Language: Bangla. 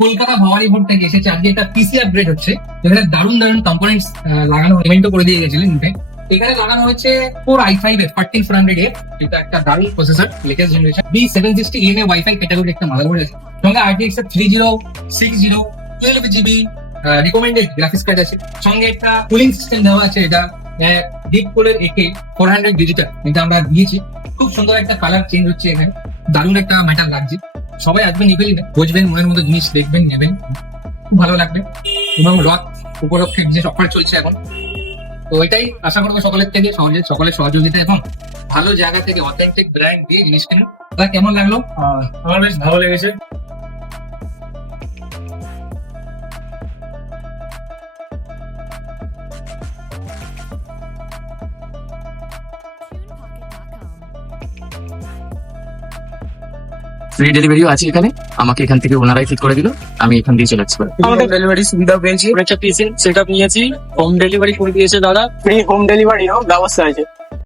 কলকাতা ভবানী ভোগ থেকে এসেছে। আজকে এটা পিসি আপগ্রেড হচ্ছে, যেখানে দারুণ দারুণ কম্পোনেন্টস লাগানো, পেমেন্টও করে দিয়ে গেছিলেন ইনফ্যাক্ট। এখানে লাগানো হয়েছে Core i5 13400F, এটা একটা দারুণ processor, latest generation. B760 EMA wifi category একটা মাদারবোর্ড আছে, সঙ্গে RTX 3060 12GB recommended graphics card আছে, সঙ্গে একটা কুলিং সিস্টেম দেওয়া আছে। এটা ডিপ কুলের একে 400 ডিজিটাল, এটা আমরা দিয়েছি। খুব সুন্দর একটা কালার চেঞ্জ হচ্ছে এখানে, দারুণ একটা ম্যাটার লাগছে। সবাই আসবেন, ইভেন্টে বুঝবেন, মনের মতো জিনিস দেখবেন, নেবেন, খুব ভালো লাগবে। এবং রথ উপলক্ষে বিশেষ অফার চলছে এখন, তো এটাই আশা করবো সকলের থেকে, সকলের সহযোগিতা এবং ভালো জায়গা থেকে অথেন্টিক ব্র্যান্ড দিয়ে জিনিস কেনা। তা কেমন লাগলো? আমার বেশ ভালো লেগেছে। ফ্রি ডেলিভারিও আছে এখানে, আমাকে এখান থেকে ওনারাই ফিট করে দিল, আমি এখান দিয়ে চলে আসতে পারি। আমাদের ডেলিভারি সুবিধা পেয়েছি, একটা পিসি সেটআপ নিয়েছি, হোম ডেলিভারি করে দিয়েছে দাদা। ফ্রি হোম ডেলিভারিও ব্যবস্থা আছে।